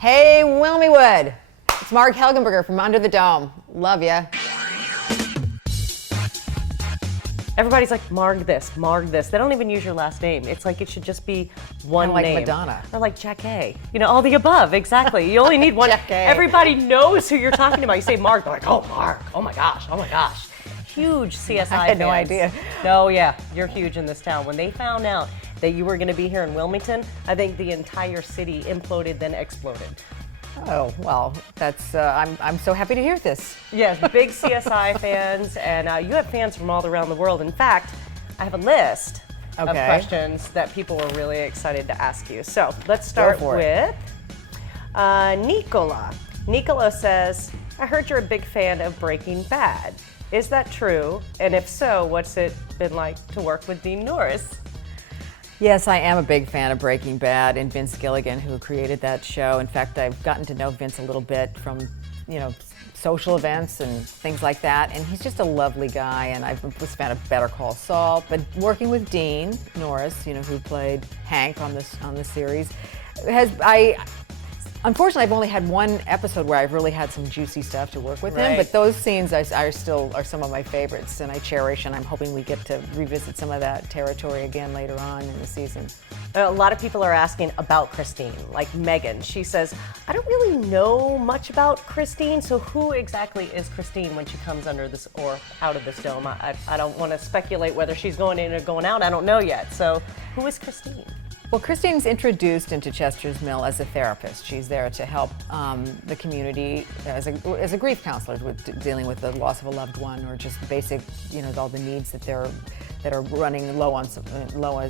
Hey, Wilmywood. It's Marg Helgenberger from Under the Dome. Love ya. Everybody's like, Marg this, Marg this. They don't even use your last name. It's like it should just be one Kinda like name. Madonna. Or like Jack A. You know, all the above, exactly. You only need one. Jack A. Everybody knows who you're talking about. You say Marg, they're like, oh, Marg. Oh my gosh, oh my gosh. Huge CSI fans. I had no idea. No, yeah, you're huge in this town. When they found out that you were going to be here in Wilmington, I think the entire city imploded, then exploded. Oh, well, that's, I'm so happy to hear this. Yes, big CSI fans, and you have fans from all around the world. In fact, I have a list of questions that people were really excited to ask you. So let's start with Nicola. Nicola says, I heard you're a big fan of Breaking Bad. Is that true? And if so, what's it been like to work with Dean Norris? Yes, I am a big fan of Breaking Bad and Vince Gilligan, who created that show. In fact, I've gotten to know Vince a little bit from, social events and things like that. And he's just a lovely guy. And I was a fan of Better Call Saul. But working with Dean Norris, who played Hank on the series, unfortunately, I've only had one episode where I've really had some juicy stuff to work with him, but those scenes are still some of my favorites, and I cherish, and I'm hoping we get to revisit some of that territory again later on in the season. A lot of people are asking about Christine, like Megan. She says, I don't really know much about Christine, so who exactly is Christine when she comes under this or out of this dome? I don't want to speculate whether she's going in or going out. I don't know yet. So who is Christine? Well, Christine's introduced into Chester's Mill as a therapist. She's there to help the community as a grief counselor with dealing with the loss of a loved one, or just basic, all the needs that are running low on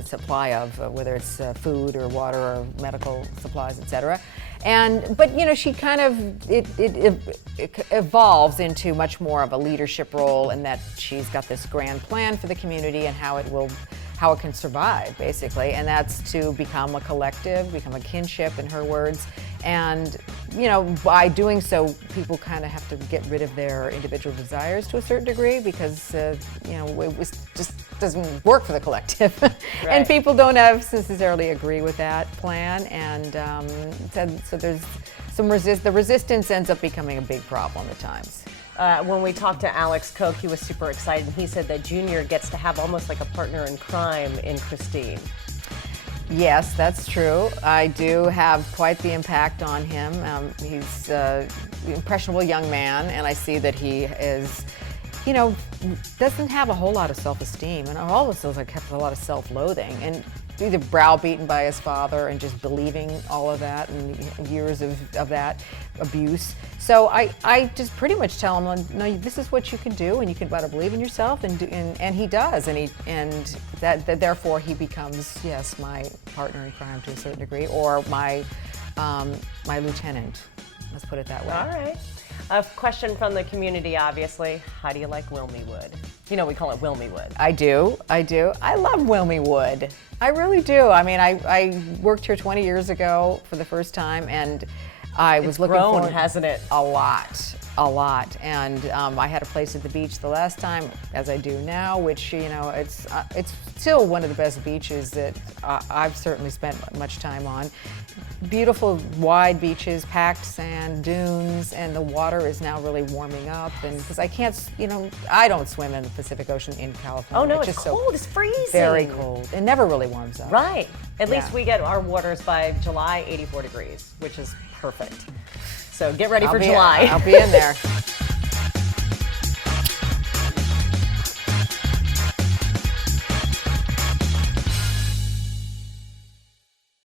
supply of, whether it's food or water or medical supplies, etc. But she kind of it evolves into much more of a leadership role, in that she's got this grand plan for the community and how it can survive, basically, and that's to become a collective, become a kinship, in her words. And, by doing so, people kind of have to get rid of their individual desires to a certain degree, because, it just doesn't work for the collective. And people don't necessarily agree with that plan, and so there's some the resistance ends up becoming a big problem at times. When we talked to Alex Koch, he was super excited. He said that Junior gets to have almost like a partner in crime in Christine. Yes, that's true. I do have quite the impact on him. He's an impressionable young man, and I see that he is, doesn't have a whole lot of self-esteem, and also have a lot of self-loathing, and either browbeaten by his father and just believing all of that and years of that abuse. So I just pretty much tell him, no, this is what you can do, and you can better believe in yourself, and he does, and that therefore he becomes, yes, my partner in crime to a certain degree, or my lieutenant. Let's put it that way. All right. A question from the community, obviously. How do you like Wilmywood? We call it Wilmywood. I do. I love Wilmywood. I really do. I mean, I worked here 20 years ago for the first time, and I was looking grown, for hasn't it? A lot. And I had a place at the beach the last time, as I do now, which, it's still one of the best beaches that I've certainly spent much time on. Beautiful, wide beaches, packed sand, dunes, and the water is now really warming up. And because I can't, I don't swim in the Pacific Ocean in California. Oh, no, it's just cold. It's freezing. Very cold. It never really warms up. Right. At least we get our waters by July 84 degrees, which is perfect. So get ready for July. I'll be in there.